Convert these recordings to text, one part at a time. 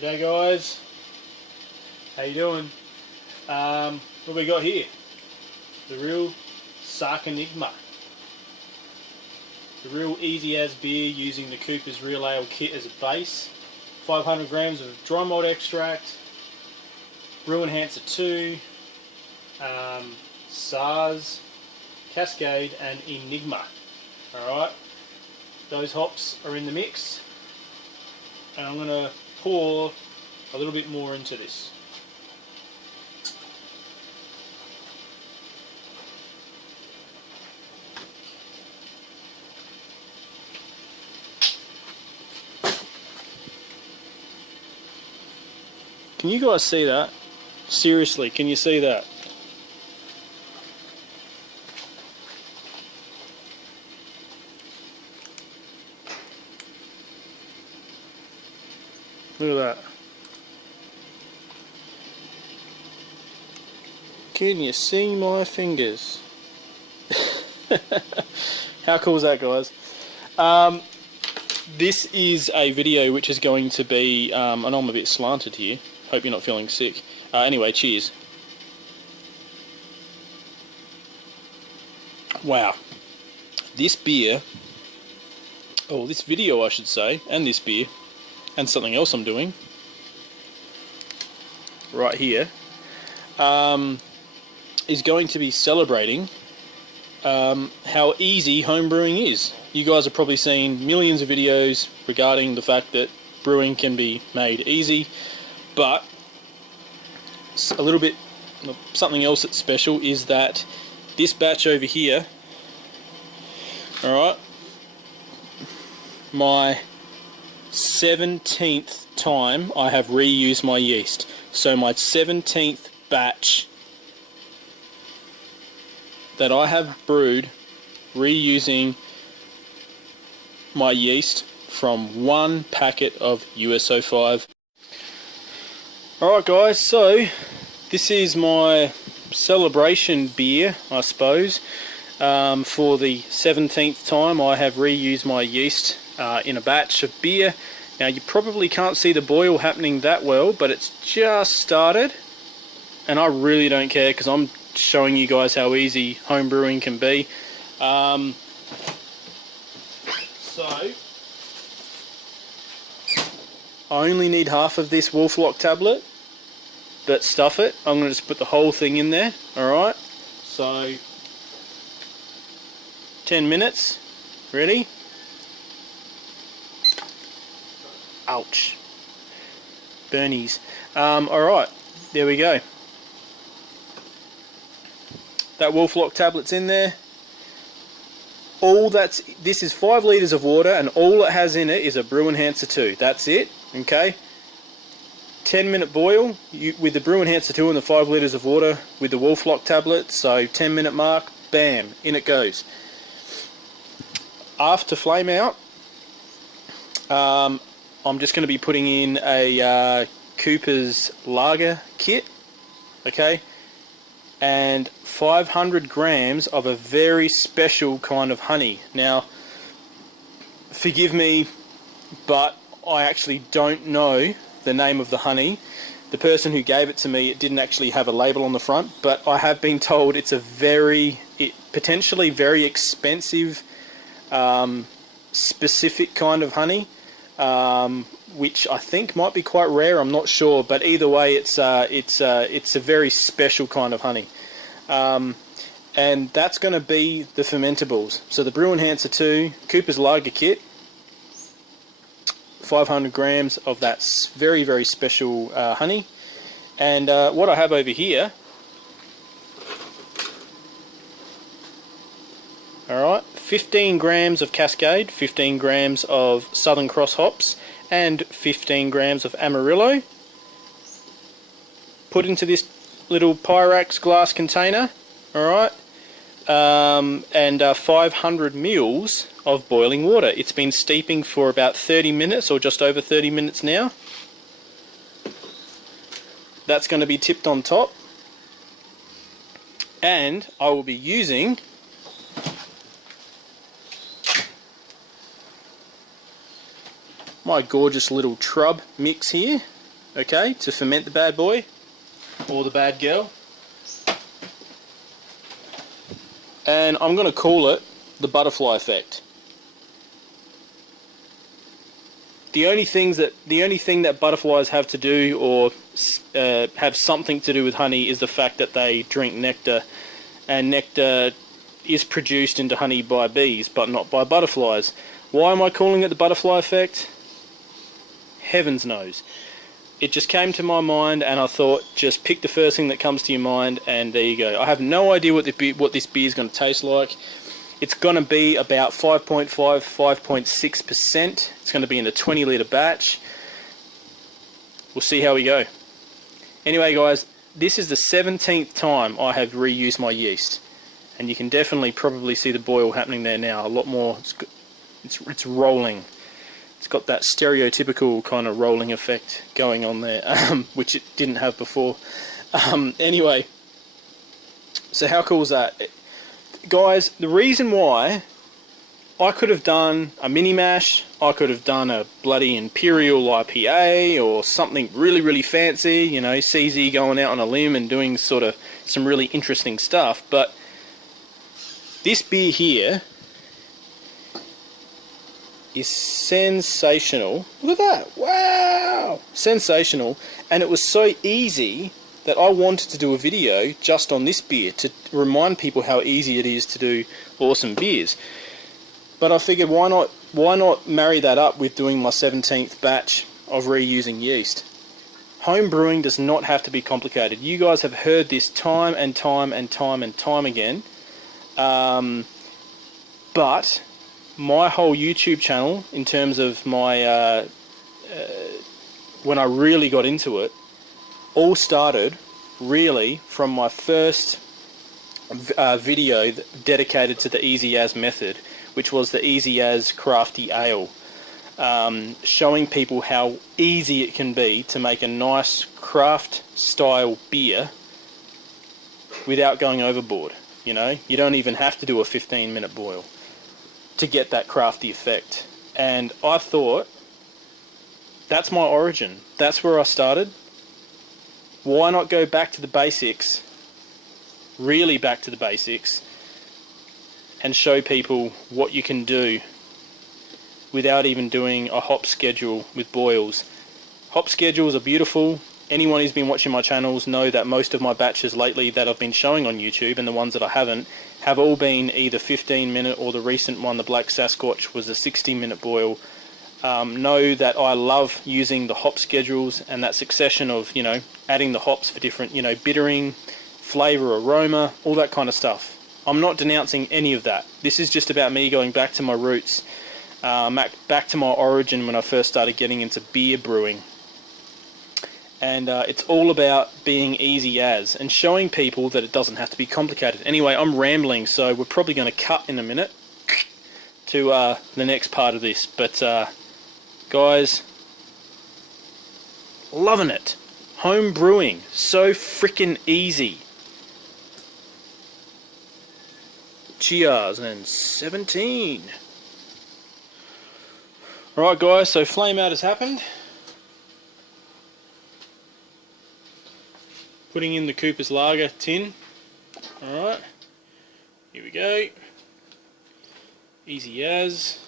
G'day guys, how you doing? What we got here? The real Sark Enigma. The real easy as beer using the Cooper's Real Ale kit as a base. 500 grams of dry malt extract, Brew Enhancer 2, SARS, Cascade and Enigma. Alright, those hops are in the mix and I'm going to pour a little bit more into this. Can you guys see that? Seriously, can you see that? Look at that. Can you see my fingers? How cool is that, guys? This is a video which is going to be, I know I'm a bit slanted here. Hope you're not feeling sick. Anyway, cheers. Wow. This beer, oh, this video I should say, and this beer, and something else I'm doing right here, is going to be celebrating how easy home brewing is. You guys have probably seen millions of videos regarding the fact that brewing can be made easy, but a little bit, something else that's special is that this batch over here, alright, my 17th time I have reused my yeast. So my 17th batch that I have brewed reusing my yeast from one packet of USO5. Alright guys, so this is my celebration beer, I suppose. For the 17th time I have reused my yeast in a batch of beer. Now you probably can't see the boil happening that well, but it's just started. And I really don't care because I'm showing you guys how easy home brewing can be. So I only need half of this Wolf Lock tablet, but stuff it. I'm going to just put the whole thing in there. Alright, so 10 minutes. Ready? Ouch. Burnies. Alright, there we go. That Wolf Lock tablet's in there. This is 5 litres of water and all it has in it is a Brew Enhancer 2. That's it, okay? 10-minute boil with the Brew Enhancer 2 and the 5 litres of water with the Wolf Lock tablet. So 10-minute mark, bam, in it goes. After flame out, I'm just going to be putting in a Cooper's lager kit, okay, and 500 grams of a very special kind of honey. Now, forgive me, but I actually don't know the name of the honey. The person who gave it to me, it didn't actually have a label on the front, but I have been told it's a potentially very expensive, specific kind of honey. Which I think might be quite rare. I'm not sure, but either way, it's a very special kind of honey, and that's going to be the fermentables. So the Brew Enhancer 2, Cooper's Lager Kit, 500 grams of that very, very special honey, and what I have over here. Alright, 15 grams of Cascade, 15 grams of Southern Cross hops, and 15 grams of Amarillo. Put into this little Pyrex glass container, alright, and 500 mils of boiling water. It's been steeping for about 30 minutes, or just over 30 minutes now. That's going to be tipped on top, and I will be using my gorgeous little trub mix here. okay, to ferment the bad boy, or the bad girl. And I'm going to call it the butterfly effect. The only thing that butterflies have to do, or have something to do with honey, is the fact that they drink nectar, and nectar is produced into honey by bees, but not by butterflies. Why am I calling it the butterfly effect? Heavens knows. It just came to my mind, and I thought, just pick the first thing that comes to your mind, and there you go. I have no idea what this beer is going to taste like. It's going to be about 5.5, 5.6%. It's going to be in a 20 litre batch. We'll see how we go. Anyway, guys, this is the 17th time I have reused my yeast, and you can definitely probably see the boil happening there now. A lot more. It's rolling. It's got that stereotypical kind of rolling effect going on there, which it didn't have before. Anyway, so how cool is that? Guys, the reason why I could have done a mini mash, I could have done a bloody Imperial IPA or something really, really fancy, you know, CZ going out on a limb and doing sort of some really interesting stuff, but this beer here is sensational. Look at that, wow! Sensational, and it was so easy that I wanted to do a video just on this beer to remind people how easy it is to do awesome beers. But I figured, why not marry that up with doing my 17th batch of reusing yeast. Home brewing does not have to be complicated. You guys have heard this time and time and time and time again. But my whole YouTube channel, in terms of my when I really got into it, all started really from my first video dedicated to the Easy As method, which was the Easy As Crafty Ale, showing people how easy it can be to make a nice craft style beer without going overboard. You know, you don't even have to do a 15-minute boil to get that crafty effect. And I thought, that's my origin. That's where I started. Why not go back to the basics, really back to the basics, and show people what you can do without even doing a hop schedule with boils. Hop schedules are beautiful. Anyone who's been watching my channels know that most of my batches lately that I've been showing on YouTube, and the ones that I haven't, have all been either 15-minute, or the recent one, the Black Sasquatch, was a 60-minute boil. Know that I love using the hop schedules and that succession of, you know, adding the hops for different, you know, bittering, flavour, aroma, all that kind of stuff. I'm not denouncing any of that. This is just about me going back to my roots, back to my origin when I first started getting into beer brewing. And it's all about being easy as, and showing people that it doesn't have to be complicated. Anyway, I'm rambling, so we're probably going to cut in a minute to the next part of this. But guys, loving it. Home brewing, so freaking easy. Cheers, and 17. Alright guys, so flame out has happened. Putting in the Cooper's Lager tin. Alright, here we go. Easy as.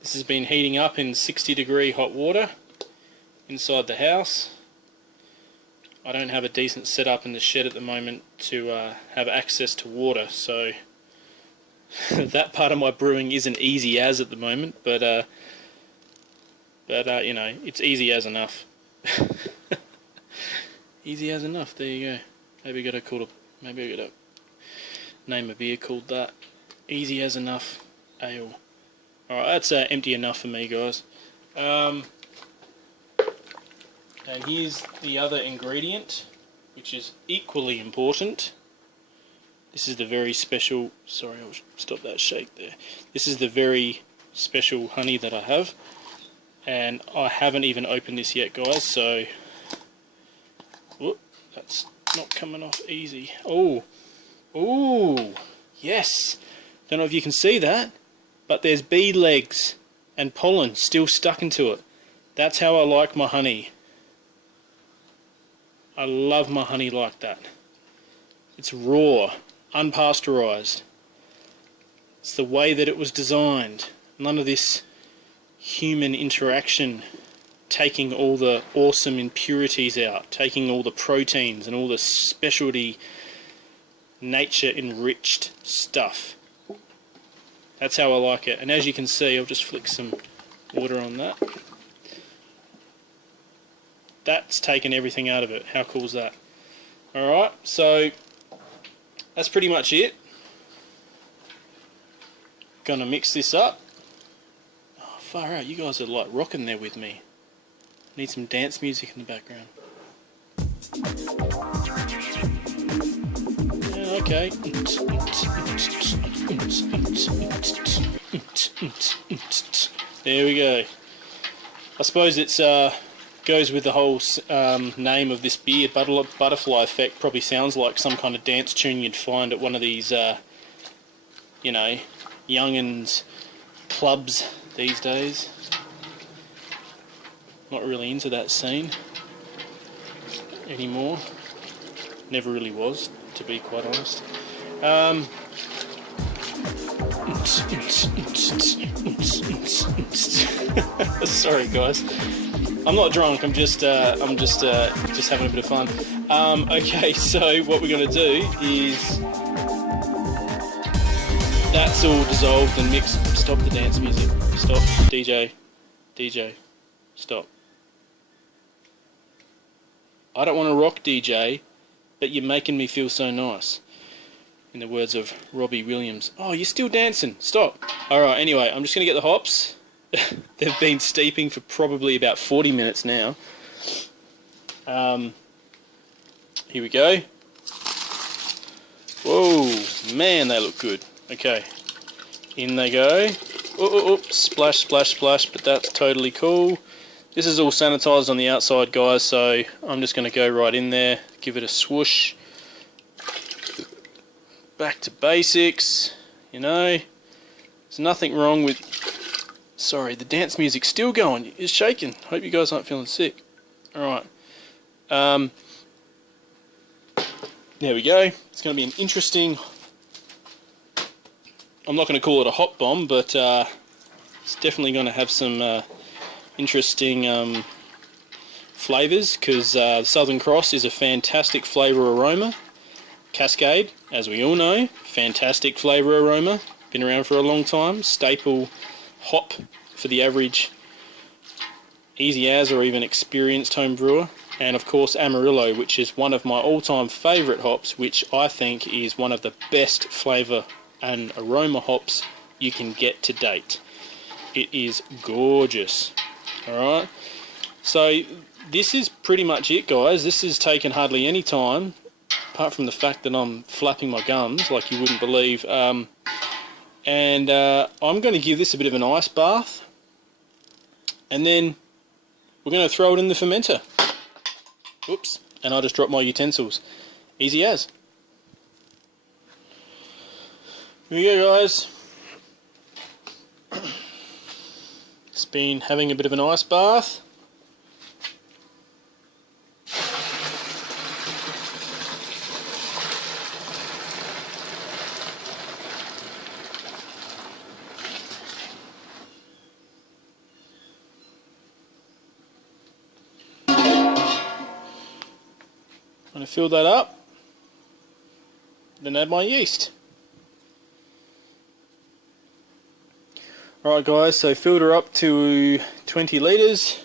This has been heating up in 60-degree hot water inside the house. I don't have a decent setup in the shed at the moment to have access to water, so that part of my brewing isn't easy as at the moment, but you know, it's easy as enough. Easy as enough, there you go. Maybe I gotta name a beer called that. Easy as enough ale. Alright, that's empty enough for me, guys. And here's the other ingredient, which is equally important. This is the very special, sorry, I'll stop that shake there. This is the very special honey that I have. And I haven't even opened this yet, guys, so whoop, that's not coming off easy. Oh, yes. Don't know if you can see that, but there's bee legs and pollen still stuck into it. That's how I like my honey. I love my honey like that. It's raw, unpasteurized. It's the way that it was designed. None of this human interaction taking all the awesome impurities out, taking all the proteins and all the specialty nature enriched stuff. That's how I like it. And as you can see, I'll just flick some water on that. That's taken everything out of it. How cool is that? Alright, so that's pretty much it. Gonna mix this up. Oh, far out, you guys are like rocking there with me. Need some dance music in the background. Yeah, okay. There we go. I suppose it's goes with the whole name of this beer. Butterfly Effect probably sounds like some kind of dance tune you'd find at one of these, you know, young'uns clubs these days. Not really into that scene anymore. Never really was, to be quite honest. Sorry, guys. I'm not drunk. I'm just having a bit of fun. Okay, so what we're going to do is that's all dissolved and mixed. Stop the dance music. Stop, DJ. Stop. I don't want to rock, DJ, but you're making me feel so nice. In the words of Robbie Williams. Oh, you're still dancing. Stop. Alright, anyway, I'm just going to get the hops. They've been steeping for probably about 40 minutes now. Here we go. Whoa, man, they look good. Okay, in they go. Splash, splash, splash, but that's totally cool. This is all sanitized on the outside, guys, so I'm just going to go right in there, give it a swoosh. Back to basics, you know. There's nothing wrong with... Sorry, the dance music's still going. It's shaking. Hope you guys aren't feeling sick. Alright. There we go. It's going to be an interesting... I'm not going to call it a hop bomb, but it's definitely going to have some interesting flavours, because Southern Cross is a fantastic flavour aroma. Cascade, as we all know, fantastic flavour aroma, been around for a long time, staple hop for the average easy as or even experienced home brewer, and of course Amarillo, which is one of my all-time favourite hops, which I think is one of the best flavour and aroma hops you can get to date. It is gorgeous. Alright, so this is pretty much it, guys. This has taken hardly any time, apart from the fact that I'm flapping my gums like you wouldn't believe. I'm going to give this a bit of an ice bath, and then we're going to throw it in the fermenter. Oops, and I just dropped my utensils. Easy as. Here we go, guys. Just been having a bit of an ice bath. I'm going to fill that up, then add my yeast. Alright guys, so filled her up to 20 litres,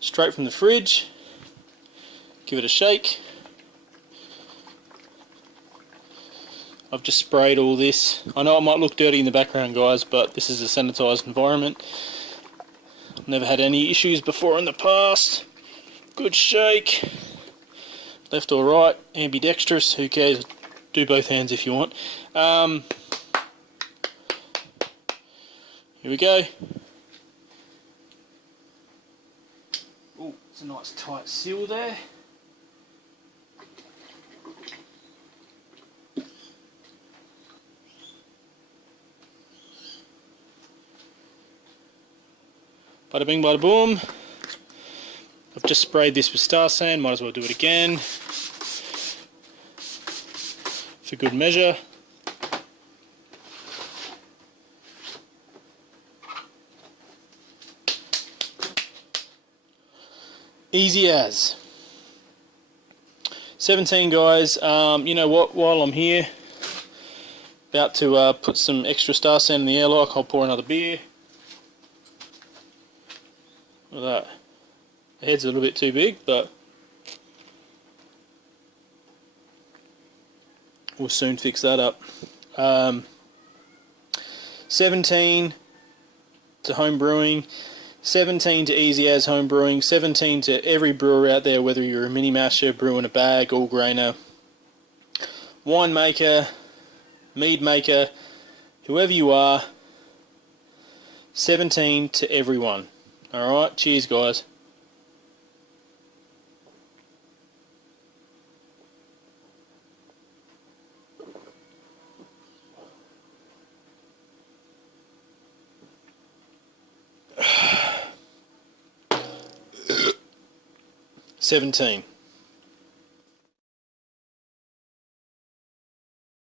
straight from the fridge. Give it a shake. I've just sprayed all this. I know it might look dirty in the background, guys, but this is a sanitised environment. Never had any issues before in the past. Good shake. Left or right, ambidextrous, who cares? Do both hands if you want. Here we go. Oh, it's a nice tight seal there. Bada bing, bada boom. I've just sprayed this with Star Sand, might as well do it again for good measure. Easy as. 17 guys. You know what, while I'm here, about to put some extra Star Sand in the airlock, I'll pour another beer. Look at that. The head's a little bit too big, but we'll soon fix that up. 17 to home brewing, 17 to easy as home brewing, 17 to every brewer out there, whether you're a mini masher, brewing a bag, all grainer, wine maker, mead maker, whoever you are, 17 to everyone. Alright, cheers guys. $17.